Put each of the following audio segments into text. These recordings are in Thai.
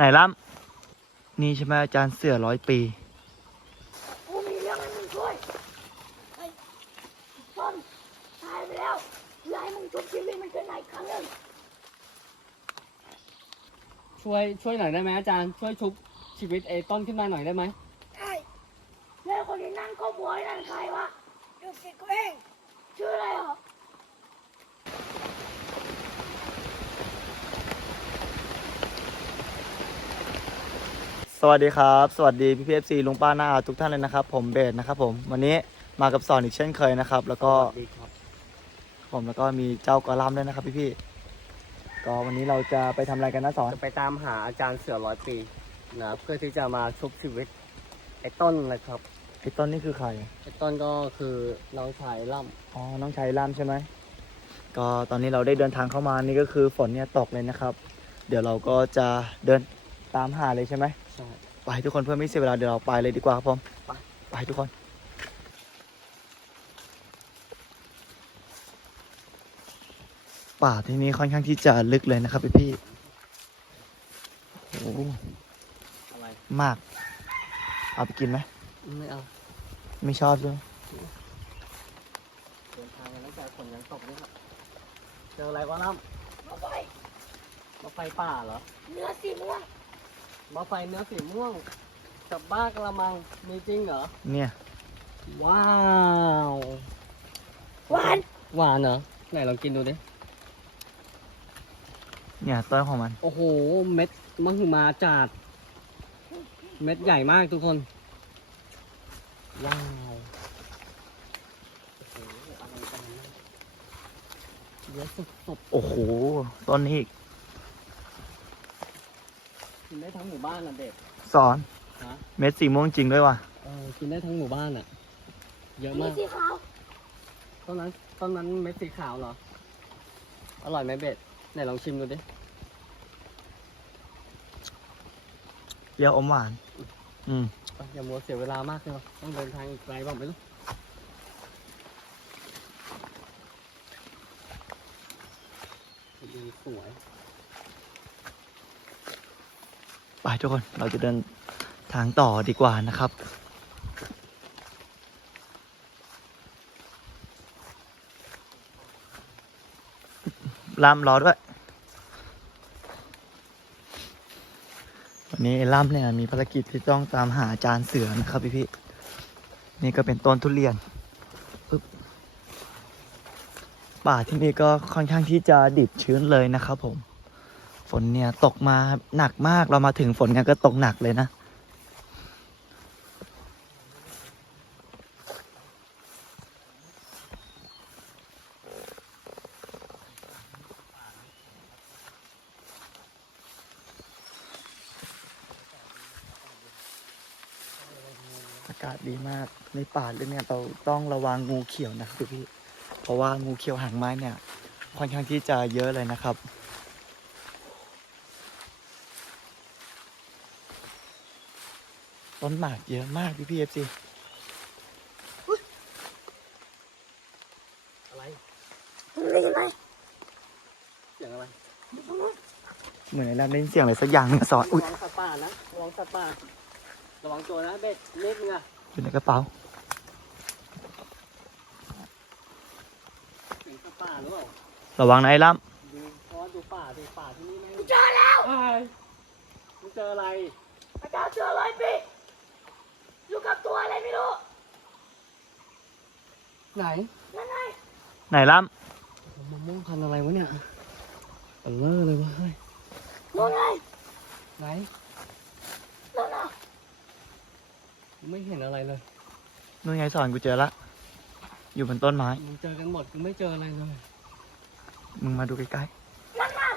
ไหนล่ำนี่ใช่ไหมอาจารย์เสือร้อยปีกูมีเรื่องให้มึงช่วยไอ้ต้นตายไปแล้วอยากให้มึงชุบชีวิตมันขึ้นมาอีกครั้งหนึ่งช่วยช่วยหน่อยได้ไหมอาจารย์ช่วยชุบชีวิตไอ้ต้นขึ้นมาหน่อยได้ไหมใช่แล้วคนที่นั่งก็บวยนั่นใครวะลูกศิษย์กูเองชื่ออะไรเหรอ สวัสดีครับ สวัสดีพี่พีเอฟซีลุงป้าหน้าอาทุกท่านเลยนะครับ ผมเบสนะครับผมวันนี้มากับสอนอีกเช่นเคยนะครับ แล้วก็ดีครับผมแล้วก็มีเจ้ากอลัมด้วยนะครับพี่พี่ๆก็วันนี้เราจะไปทำอะไรกันนะสอนจะไปตามหาอาจารย์เสือร้อยปีนะเพื่อที่จะมาชุบชีวิตไอ้ต้นนะครับไอ้ต้นนี่คือใครไอ้ต้นก็คือน้องชายล่อ๋อน้องชายล่ามใช่ไหมก็ตอนนี้เราได้เดินทางเข้ามานี่ก็คือฝนเนี่ยตกเลยนะครับ เดี๋ยวเราก็จะเดินตามหาเลยใช่ไหมำใช่ ไปทุกคนเพื่อไม่เสียเวลาเดี๋ยวเราไปเลยดีกว่าครับผมไปไปทุกคนป่าที่นี้ค่อนข้างที่จะลึกเลยนะครับพี่พี่ๆโอ้โหอะไรมาก เอาไปกินไหมไม่เอา ไม่ชอบใช่ไหมเดินทางกันตั้งแต่ฝนยังตกนี่ครับเจออะไรวะล่มาไฟำมาไฟป่าเหรอ เนื้อสีม่วง มาไฟเนื้อสีม่วงกับบ้ากระมังมีจริงเหรอ เนี่ย ว้าว หวาน หวานเหรอ ไหนลองกินดูดิ เนี่ยต้นของมัน โอ้โห เม็ดมะฮึมาจัดเม็ดใหญ่มากทุกคน ว้าวโอ้โหอะไรกันเนี่ยเยอะสุดโอ้โห ต้นนี้อีกๆ กินได้ทั้งหมู่บ้านอะเด็ก สอน ฮะ เม็ดสีม่วงจริงด้วยว่ะ เออกินได้ทั้งหมู่บ้านอะ เยอะมีมากสีขาวต้นนั้นต้นนั้นเม็ดสีขาวเหรอ อร่อยไหมเบ็ดไหนลองชิมดูดิ เปรี้ยวอมหวาน อืม ไปอย่ามัวเสียเวลามากเลยว่ะต้องเดินทางอีกไกลบอกไม่รู้ดูสวย ไปทุกคนเราจะเดินทางต่อดีกว่านะครับล่ามรอด้วย วันนี้ไอ้ล่ามเนี่ยมีภารกิจที่ต้องตามหาอาจารย์เสือนะครับพี่พี่นี่ก็เป็นต้นทุเรียนปป่าที่นี่ก็ค่อนข้างที่จะดิบชื้นเลยนะครับผม ฝนเนี่ยตกมาหนักมากเรามาถึงฝนกันก็ตกหนักเลยนะ อากาศดีมากในป่าเลยเนี่ยเราต้องระวังงูเขียวนะครับพี่ เพราะว่างูเขียวหางไม้เนี่ยค่อนข้างที่จะเยอะเลยนะครับ ต้นหมากเยอะมากพี่พี่เอฟซีอะไรมึงได้ยินไหมเสียงอะไรเหมือนเราได้ยินเสียงอะไรสักอย่างเนี่ยสอนระอุ้ยวังสัตว์ป่านะระวังสัตว์ป่าระวังตัวนะเบ็ดเล็กนึงอะอยู่ในกระเป๋าเสียงสัตว์ป่าหรือเปล่าระวังนะไอ้ล่ดูเพราะว่าดูป่าดูป่าที่นี่แม่งกูเจอแล้วเอ้ยมึงเจออะไร อาจารย์เสือร้อยปี อยู่กับตัวอะไรไม่รู้ ไหนนั่นไงำไหนล่มะม่วงพันธุ์อะไรวะเนี่ยเออเลยวะเฮ้ยนู่นไงไหนนั่นน่ะไม่เห็นอะไรเลยำนู่นไงสอนกูเจอละ อยู่บนต้นไม้ มึงเจอกันหมดกูไม่เจออะไรเลย มึงมาดูใกล้นั่นน่ะ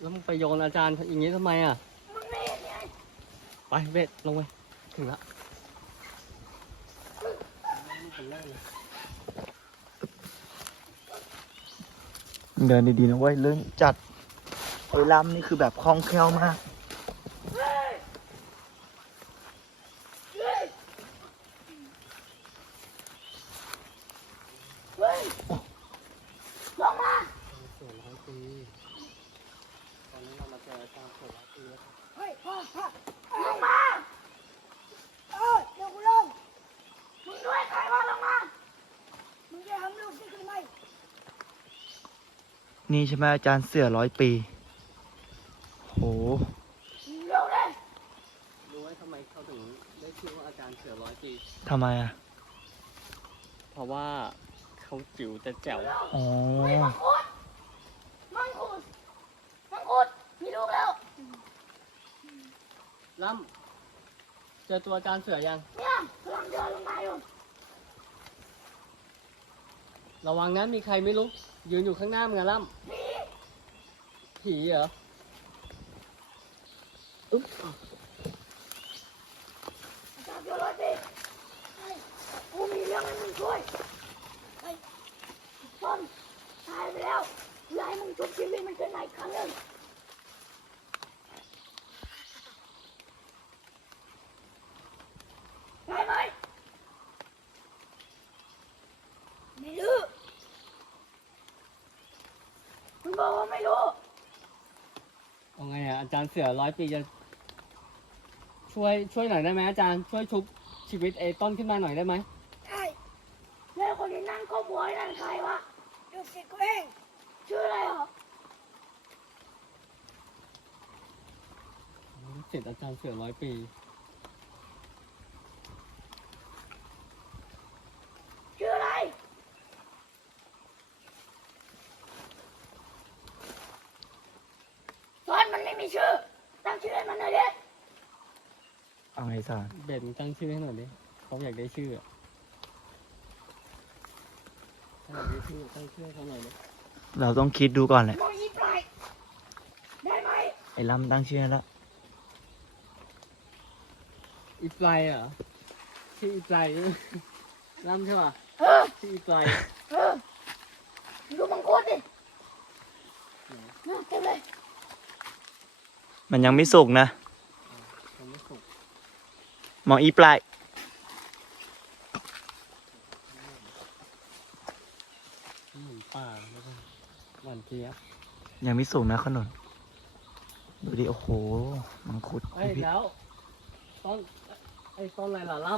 แล้วมึงไปโยนอาจารย์อย่างนี้ทำไมอะ มึงไม่เห็นไง ไปเบ็ดลงไป ถึงละเดินดีๆนะเว้ยลื่นจัดไอ้ล่ำนี่คือแบบคล่องแคล่วมาก เฮ้ยเฮ้ยเฮ้ยลงมา ส่วนร้อยปีตอนนี้เรามาเจ จออาจารย์เสือร้อยปีแล้วครับ เฮ้ยพ่อพ่อลงมา เออเดี๋ยวกูลง มึงด้วยใครว่าลงมา มึงจะทำลูกนี่ทำไม นี่ใช่ไหมอาจารย์เสือร้อยปี โหเร็วเลยรู้ไหมทำไมเขาถึงได้ชื่อว่าอาจารย์เสือร้อยปี ทำไมอะ เพราะว่าเขาจิ๋วแต่แจ๋วอ๋อเฮ้ยมังคุดมังคุดมังคุดมีลูกแล้วล่ำเจอตัวอาจารย์เสือยัง เนี่ยกำลังเดินลงมาอยู่ ระวังนะมีใครไม่รู้ ยืนอยู่ข้างหน้ามึงอะล่ำผีเหรออึ๊บจับโยนรถดิเฮ้ยกูมีเรื่องให้มึงช่วยเฮ้ยต้นตายไปแล้วเพื่อให้มึงชุบชีวิตมันขึ้นมาอีกครั้งหนึ่งได้ไหมไม่รู้มึงบอกว่าไม่รู้ เอาไงอะอาจารย์เสือร้อยปีจะช่วยช่วยหน่อยได้ไหมอาจารย์ช่วยชุบชีวิตไอ้ต้นขึ้นมาหน่อยได้ไหมใช่แล้วคนที่นั่งก็บวยนั่นใครวะดูสิกูเองชื่ออะไรเหรอเสร็จอาจารย์เสือร้อยปี ชื่ออะไรซอนมันไม่มีชื่อ ตั้งชื่อให้มันหน่อยดิ เอาไงสาร เบนตั้งชื่อให้หน่อยดิเขาอยากได้ชื่ออะถ้าอยากได้ชื่อตั้งชื่อให้เขาหน่อยดิเราต้องคิดดูก่อนแหละมองอีปลายได้ไหมไอ้ลำตั้งชื่อให้แล้วอีไฟเหรอชื่ออีไฟล่ำใช่ป่ะเออชื่ออีไฟเออดูมังคุดดิน่าเต็มเลย มันยังไม่สุกนะยังไม่สุก มองอีปลายหมุนป่าแล้วก็หวานเจี๊ยบยังไม่สุกนะขนุนดูดิ โอ้โห มังคุดเอ้ยพี่แล้วต้นไอ้ต้นอะไรล่ะล่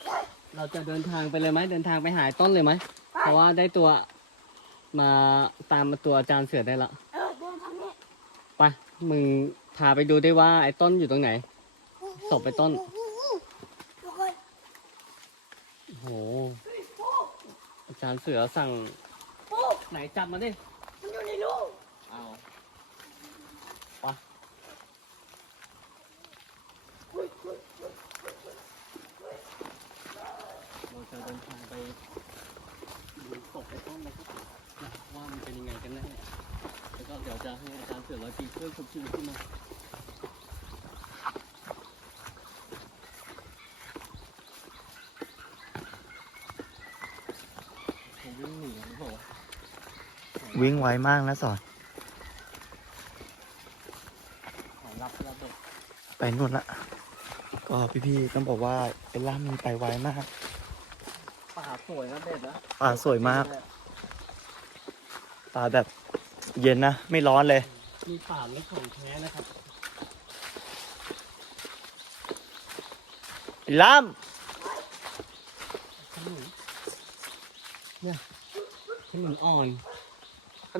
ำเราจะเดินทางไปเลยไหมเดินทางไปหาไอ้ต้นเลยไหมเพราะว่าได้ตัวมาตามมาตัวอาจารย์เสือได้ละเออเดินทางนี้ไปมึงพาไปดูได้ว่าไอ้ต้นอยู่ตรงไหนศพไปต้น ทุกคน โอ้โหเฮ้ยปูอาจารย์เสือสั่งปูไหนจับมาดิ มันอยู่ในรูเอาอุ้ยอุ้ยอุ้ยเราจะเดินทางไปดูศพไอ้ต้นนะครับนะว่ามันเป็นยังไงกันแน่แล้วก็เดี๋ยวจะให้อาจารย์เสือร้อยปีช่วยคุบชีวิตขึ้นมาผมวิ่งหนีหรือเปล่าวะ วิ่งไวมากนะสอนขอรับระเบิดไปนู่นละ ก็พี่ๆต้องบอกว่าไอ้ล่ำมันไปไวมากป่าสวยนะเบ็ดนะป่าสวยมากป่าแบบเย็นนะ ไม่ร้อนเลย มีป่าลึกของแท้นะครับไอ้ล่ขนุนเนี่ยขนุนอ่อนข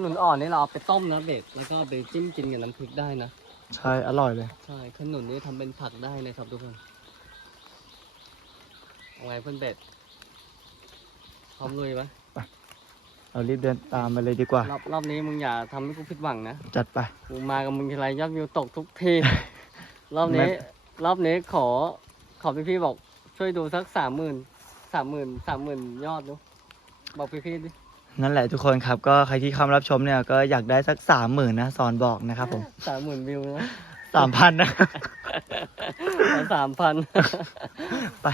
นุนอ่อนนี่เราเอาไปต้มนะเบ็ดแล้วก็เอาไปจิ้มกินกับน้ำพริกได้นะำใช่อร่อยเลย ใช่ขนุนนี่ทำเป็นผักได้นะครับทุกคนเอาไงเพื่อนเบ็ดพร้อมลุยไหมเรารีบเดินตามไปเลยดีกว่า รอบรอบนี้มึงอย่าทำให้กูผิดหวังนะจัดไปกูมากับมึงทีไรยอดวิวตกทุกที รอบนี้ไม่รอบนี้ขอ ขอพี่ๆบอกช่วยดูสักสามหมื่นสามหมื่นสามหมื่นยอดดู บอกพี่ๆดิ นั่นแหละทุกคนครับก็ใครที่เข้ามารับชมเนี่ยก็อยากได้สักสามหมื่นนะสอนบอกนะครับผมสามหมื่นวิวนะสามพันนะสามพันไป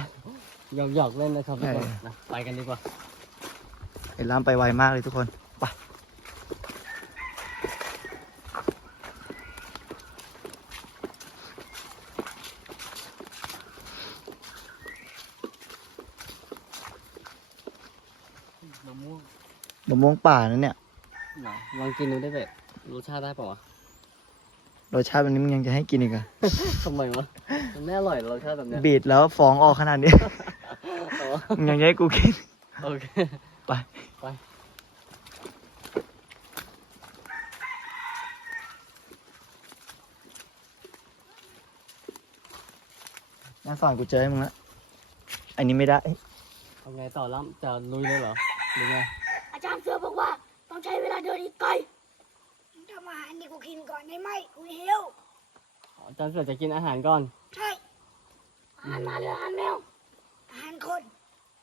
หยอกหยอกๆเล่นนะครับทุกคนเออนะไปกันดีกว่าไอ้ล่ำไปไวมากเลยทุกคน ไป มะม่วง มะม่วงป่านั่นเนี่ยเหรอลองกินดูได้เบ็ดรสชาติได้ปะวะรสชาติแบบนี้มึงยังจะให้กินอีกเหรอะทำไมวะมันไม่อร่อยรสชาติแบบเนี้ยบีดแล้วฟองออกขนาดนี้ อ๋อมึงยังจะให้กูกิน โอเค ไป ไปน่าสอนกูเจอให้มึงละ อันนี้ไม่ได้ ทำไงต่อล่ำจะลุยเลยเหรอหรือไงอา จารย์เสือบอกว่า ต้องใช้เวลาเดินอีกไกลมึงทำอาหารนี่กูกินก่อนได้ไหมกูหิวอาจารย์เสือจะกินอาหารก่อน ใช่อาหารมาหรืออาหารแมวอาหารคน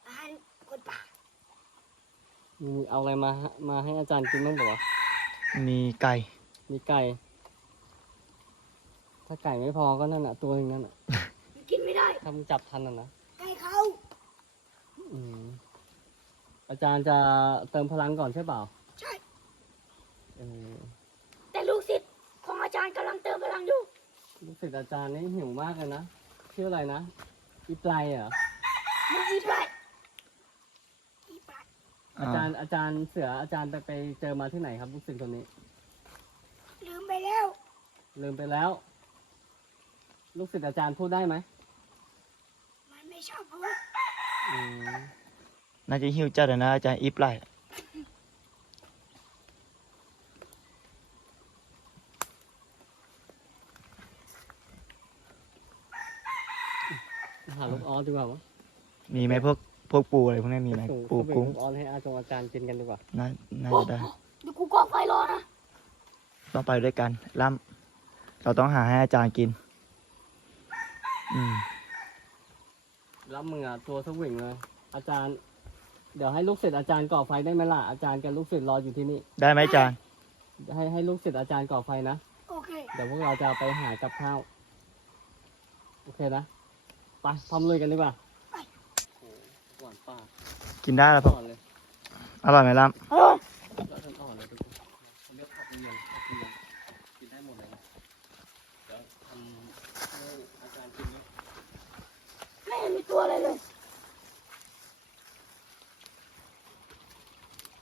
อาหารคนป่ามีเอาอะไรมามาให้อาจารย์กินบ้างบอกวะมีไก่ มีไก่ ถ้าไก่ไม่พอก็นั่นอะ ตัวหนึงนั่นอะมันกินไม่ได้ถ้ามึงจับทันอะนะ ไก่เขาอืม อาจารย์จะเติมพลังก่อนใช่เปล่าใช่ เออแต่ลูกศิษย์ของอาจารย์กำลังเติมพลังอยู่ลูกศิษย์อาจารย์นี่หิวมากเลยนะชื่ออะไรนะอีปลายเหรอมึงอีไปอีไปอาจารย์อาจารย์เสืออาจารย์ไปไปเจอมาที่ไหนครับลูกศิษย์คนนี้ ลืมไปแล้ว ลืมไปแล้ว ลูกศิษย์อาจารย์พูดได้ไหมมันไม่ชอบพูด อืม น่าจะหิวจัดอะนะอาจารย์อีฟไลหาลูกออสดีกว่าวะมีไหมพวกพวกปูอะไรพวกนี้มีไหมส่งปูส่กุ้งลูกออสให้อาจารย์อาจารย์กินกันดีกว่า น่าน่าโอ้จะได้ เดี๋ยวกูก่อไฟรอนะ ต้องไปด้วยกันล่ำเราต้องหาให้อาจารย์กิน อืมแล้วมึงอะตัวสวิงเลย อาจารย์ เดี๋ยวให้ลูกศิษย์อาจารย์ก่อไฟได้ไหมล่ะอาจารย์กับลูกศิษย์รออยู่ที่นี่ได้ไหมอาจารย์ ให้ให้ลูกศิษย์อาจารย์ก่อไฟนะโอเค เดี๋ยวพวกเราจะไปหากับข้าวโอเคนะไปพร้อมลุยกันดีกว่าไปโอ้โหหวานป่ากินได้แล้วพออ่อนเลย อร่อยไหมล่เออแล้วฉันอ่อนเลยทุกคนเขาเรียกผักเนียนผักเนียนกินได้หมดเลยนะเดี๋ยวทำให้อาจารย์กินด้วย ไม่เห็นมีตัวอะไรเลย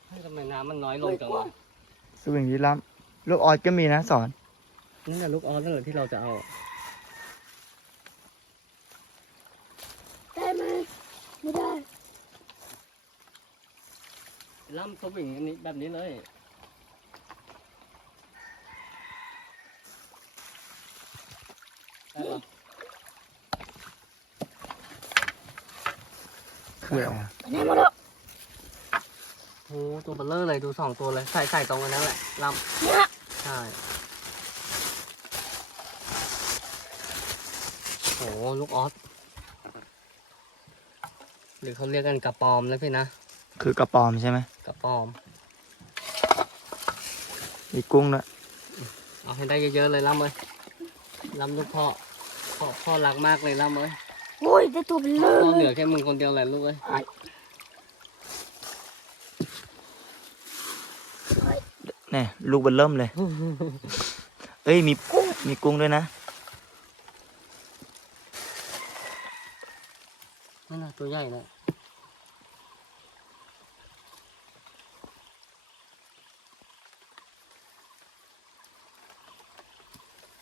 ให้ทำไม น้ำมันน้อยลงจังวะำสวิงดีล่ำลูกออสก็มีนะสอนนี่แหละลูกออสนั่นแหละที่เราจะเอาได้ไหมไม่ได้ล่ำสวิงอันนี้แบบนี้เลยได้ปะคืออะไรอะไปไหนหมดแล้ว โอ้ตัวเบลเลอร์เลยดูสองตัวเลย ใส่ใส่ตรงกันนั้นแหละล่เนี่ยำใช่โหลูกออสหรือเขาเรียกกันกระปอมนะพี่นะคือกระปอมใช่ไหมกระปอม มีกุ้งด้วยเอาให้ได้เยอะๆเลยล่ำเลยล่ำลูกพ่อพ่อพ่อรักมากเลยล่ำเลยโอ้ยได้ตัวเป็นเลพ่อเหลืยอแค่มึงคนเดียวแหละลูกเอ้ย เนี่ยลูกเบนเริ่มเลย เอ้ยมีกุ้งมีกุ้งด้วยนะนั่นน่ะตัวใหญ่นะ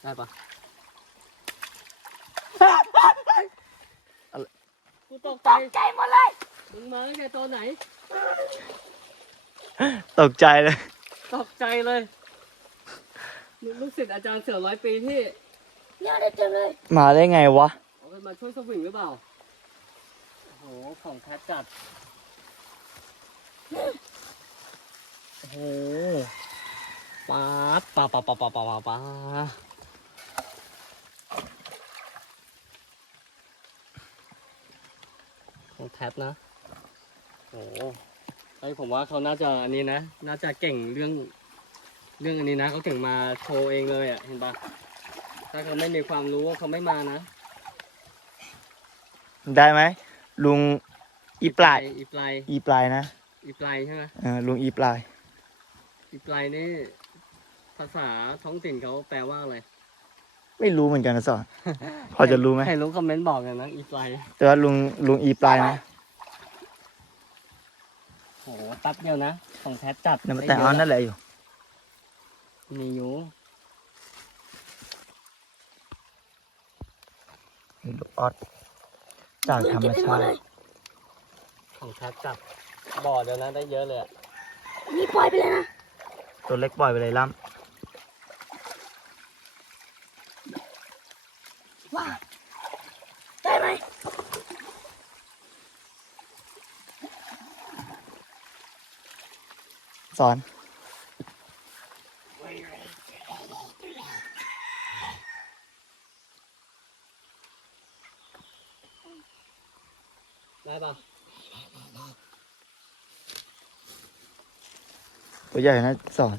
ได้ปะกูตกตใจกใจหมดเลย มึงมาตั้งแต่ตอนไหน ตกใจเลย ตกใจเลยลูกศิษย์อาจารย์เสือร้อยปีที่เนี่ยได้เต็มเลย มาได้ไงวะเอาไปมาช่วยสวิงหรือเปล่าโอ้โหของแท้จัดโอ้โหปาดปาปาปาปาปาปาปาของแท้นะโอ้โห ไอยผมว่าเขาน่าจะอันนี้นะ น่าจะเก่งเรื่อง เรื่องอันนี้นะเขาถึงมาโชว์เองเลยอะเห็นปะถ้าเขาไม่มีความรู้เขาไม่มานะได้ไหมลุงอีปลายอีปลายอีปลายนะอีปลายใช่ไหมเออลุงอีปลายอีปลายนี่ ภาษาท้องถิ่นเขาแปลว่าอะไรไม่รู้เหมือนกันนะสอนพอจะรู้ไหมใครรู้คอมเมนต์บอกกันนะอีปลายแต่ว่าลุงลุงอีปลายนะโห ตัดเดียวนะของแท้จัดนั่นมันแต่ออานั่นแหละอยู่ มีอยู่มีลูกออดจากธรรมชาติของแท้จัดบ่อเดียวนั้นได้เยอะเลยอะนี่ปล่อยไปเลยนะ ตัวเล็กปล่อยไปเลยล่ำว้า สอน ได้ปะตัวใหญ่นะสอน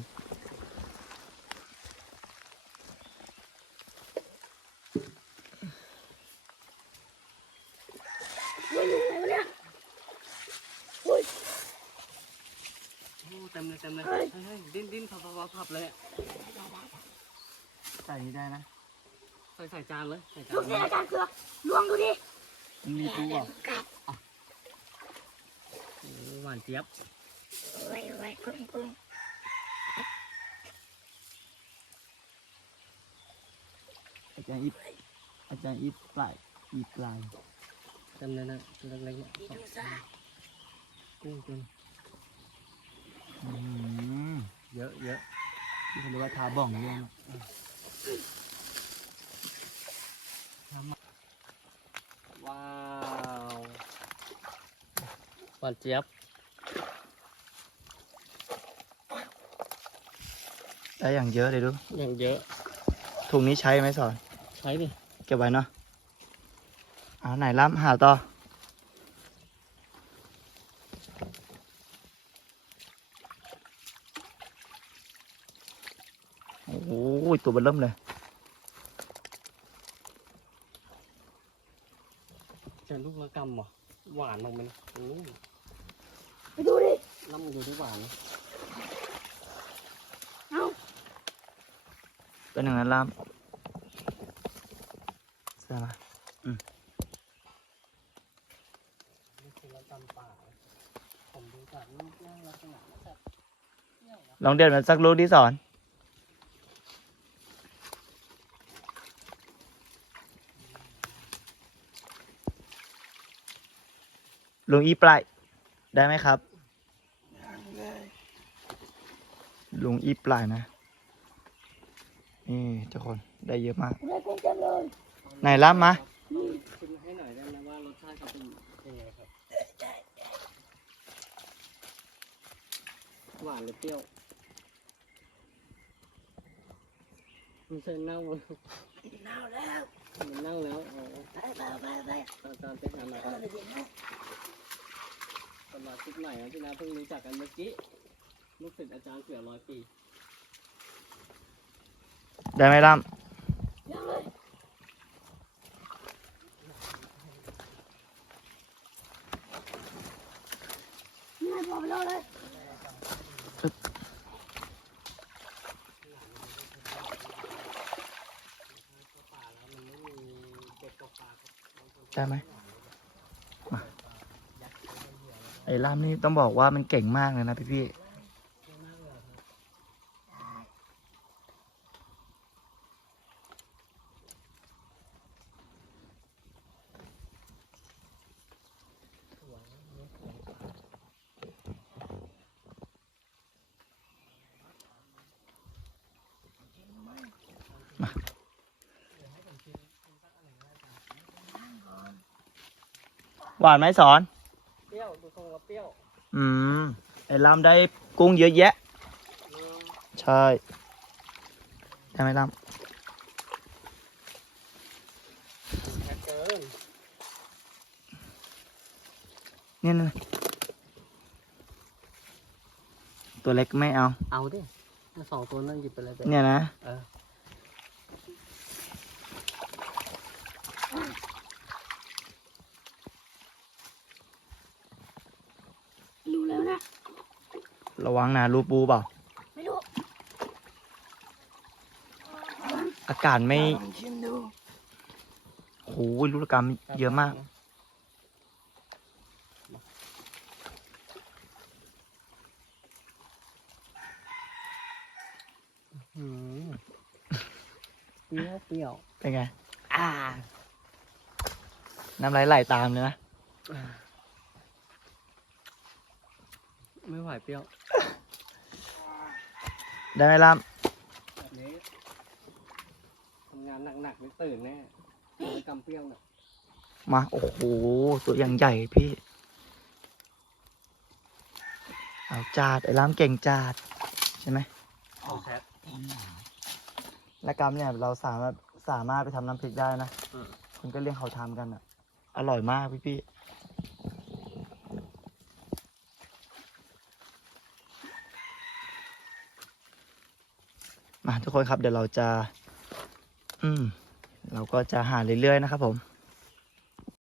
เฮ้ยอยู่ไหนวะเนี่ยเฮ้ย โอ้เต็มเลยเต็มเลย เฮ้ย เฮ้ยดิ้นดิ้นพับพับพับพับเลยอะ ใส่นี้ได้นะ ใส่ใส่จานเลยใส่จาลูนกเลนี่ยอาจารย์เสือลวงดูดิมันมีตัวโอ้หวานเจี๊ยบเฮ้ยเฮ้ยพึ่งพึ่งอาจารย์อีฟอาจารย์อีฟปลายอีปลายเต็มเลยนะตัวเล็กๆเนี่ยดีดูซะกุ้งกุ้งอืมเยอะเยอะที่เขาเรียกว่าทาบ่องเรื่อง ว้าว หวานเจี๊ยบได้อย่างเยอะเลยดูอย่างเยอะ ถุงนี้ใช้ไหมสอน ใช้ดิเก็บไว้เนาะเอาไหนล้ำหาต่อโอ้โหตัวเบนเริ่มเลยเจอลูกละกำเหรอหวานมากมันโอ้ไป ดูดิน้ำมันดูที่หวานนะเอ้าเป็นอย่างนั้นล้ำเสื้อมานี่คือละกำป่าผมดูจากรูปร่างลักษณะน่าจะเปรี้ยวนะลองเด็ดมันสักลูกที่สอนลุงอีปลายได้ไหมครับ ลุงอีปลายนะ นี่ทุกคนได้เยอะมากได้กุ้งเต็มเลยไหนล้ำมาชิมให้หน่อยได้ไหมว่ารสชาติเขาเป็นยังไงครับหวานหรือเปรี้ยวไม่ใช่เน่ามันหนาวแล้วมันเน่าแล้วอ๋อไปไปไปไปอาจารย์ไปหาหน่อยเออเดี๋ยวนะสมาชิกใหม่นะพี่นะเพิ่งรู้จักกันเมื่อกี้ ลูกศิษย์อาจารย์เสือร้อยปี ได้ไหมล้ยังเลยนี่ไงพอไปแล้วเลยป่าแล้วมันไม่มีเก็บตกปลาครับบางคนำได้ไหมมาไอ้ล้ำนี่ต้องบอกว่ามันเก่งมากเลยนะพี่พี่ เยอะมากเลยอะครับ ๆหวานไหมสอน เปรี้ยว ดูทรงแล้วเปรี้ยว อืม ไอ้ล้ำได้กุ้งเยอะแยะอืมใช่ ได้ไหมล้แค่เกินำเนี่ยนะตัวเล็กไม่เอา เอาดิถ้าสองตัวนั่นหยิบไปเลยเด็เนี่ยนะ เออ รู้แล้วนะ ระวังนะรูปูเปล่า ไม่รู้อากาศไม่ลองชิมดูโหลูกกรรมเยอะมาก อืมเปรี้ยวเปรี้ยวเป็นไง อ่า น้ำลายไหลตามเลยนะ ไม่ไหวเปรี้ยว ได้ไหมล่ะแบบนี้ทำงานหนักๆไม่ตื่นแน่กิจกรรมเปรี้ยวเนี่ยมา โอ้โห ตัวอย่างใหญ่พี่ เอาจาด ไอ้ล่ามเก่งจาด ใช่ไหม เอาแชทและกรรมเนี่ยเราสามารถสามารถไปทำน้ำพริกได้นะอืม คุณก็เลี้ยงเขาทำกันอะ อร่อยมากพี่พี่มา ทุกคนครับ เดี๋ยวเราจะ อืม เราก็จะหาเรื่อยๆนะครับผม